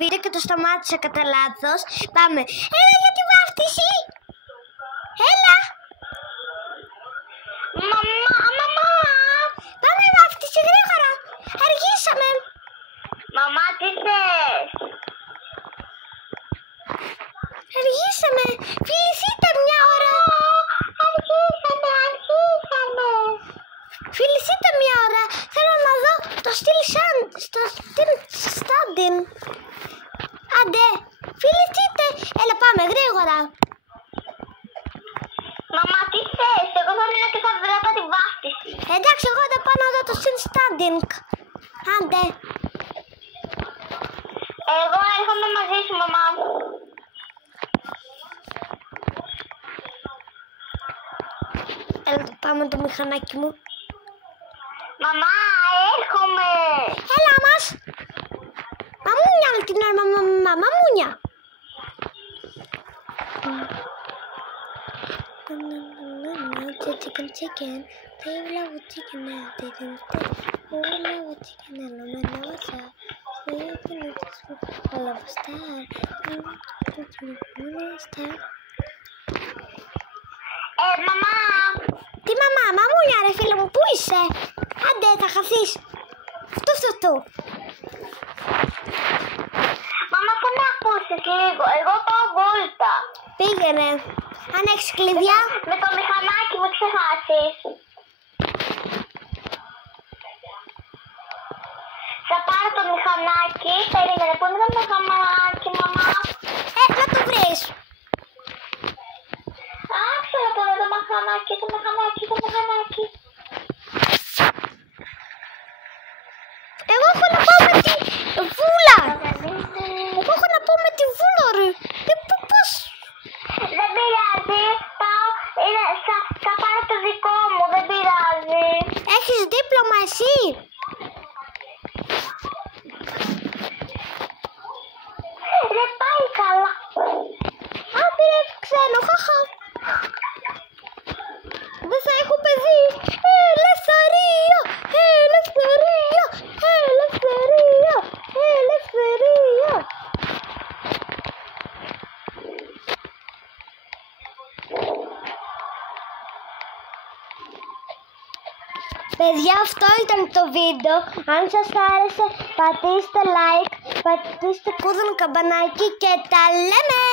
βίντεο και το σταμάτησα κατά λάθος. Πάμε. Έλα για τη βάφτιση. Έλα. Μαμά. Πάμε βάφτιση γρήγορα. Αργήσαμε. Μαμά, τι θες? Αργήσαμε. Φιληθείτε μια ώρα. Αρχίσαμε. Φιληθείτε μια ώρα. Θέλω να δω το στυλ στάντιν. Άντε. Φιληθείτε. Έλα πάμε γρήγορα. Μαμά, τι θες? Εγώ θα μείνω και θα βλέπω τη βάφτιση. Εντάξει, εγώ θα πάω να δω το στυλ στάντιν. Άντε. Εγώ έρχομαι μαζί σου, μαμά. Έλα πάμε το μηχανάκι μου. Μαμά, έρχομαι. Έλα μας. Μαμούνια όλη την ώρα, μαμούνια. Chicken. They love chicken and they didn't stay. We love chicken and no man knows her. So you can notice all of a star. Μαμά. Τι μαμά, μαμούνια ρε φίλε μου, πού είσαι? Άντε θα χαθείς. Αυτού. Μαμά, θα με ακούσεις λίγο. Εγώ πάω βόλτα. Πήγαινε. Αν έχεις κλειδιά. Με το μηχανάκι μου ξεχάσεις. Θα πάρω το μηχανάκι. Περίμενε, πού είναι το μηχανάκι, μαμά? Να το βρεις. Άξερα πού είναι το μηχανάκι. Εγώ έχω να πάω με τη βούλα. Εγώ έχω να πάω με τη βούλα ρε. Πώς? Δεν πειράζει. Πάω. Θα πάρω το δικό μου. Δεν πειράζει. Έχεις δίπλωμα εσύ? Δεν πάει καλά. Πήρε ξένο, χαχα. Δεν θα έχω παιδί. Ελευθερία. Παιδιά, αυτό ήταν το βίντεο. Αν σας άρεσε, πατήστε like, πατήστε κούδουνο καμπανάκι και τα λέμε!